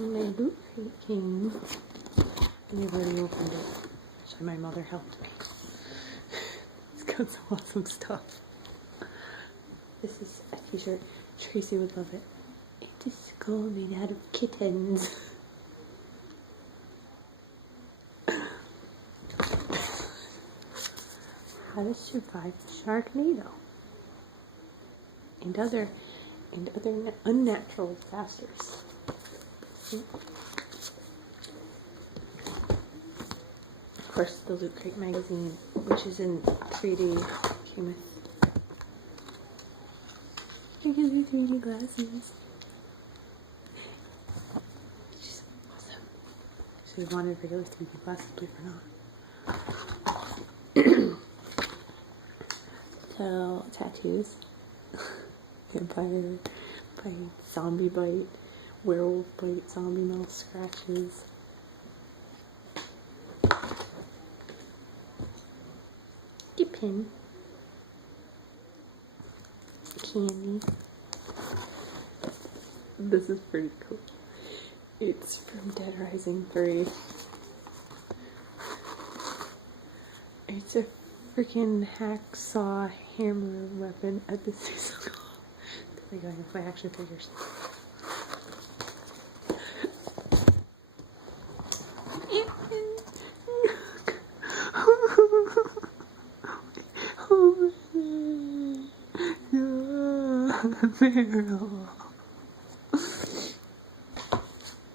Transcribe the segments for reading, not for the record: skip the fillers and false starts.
And my loot crate came. And I've already opened it. So my mother helped me. It's got some awesome stuff. This is a t-shirt. Tracy would love it. It's a skull made out of kittens. How to survive a Sharknado and other unnatural disasters. Of course, the Loot Crate magazine, which is in 3D, came with 3D glasses. Which is awesome. So you wanted regular 3D glasses, believe it or not. So, tattoos. Vampire bite, zombie bite, werewolf bite, zombie mouth scratches. A pin. Candy. This is pretty cool. It's from Dead Rising 3. It's a freaking hacksaw hammer weapon at the season. There we go, with my action figures.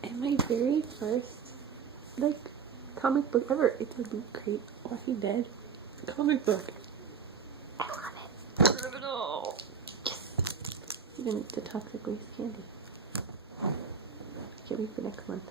And my very first, comic book ever. It's a Loot Crate. Walking Dead comic book. I love it. Criminal. Yes. Even the Toxic Waste Candy. Can't wait for next month.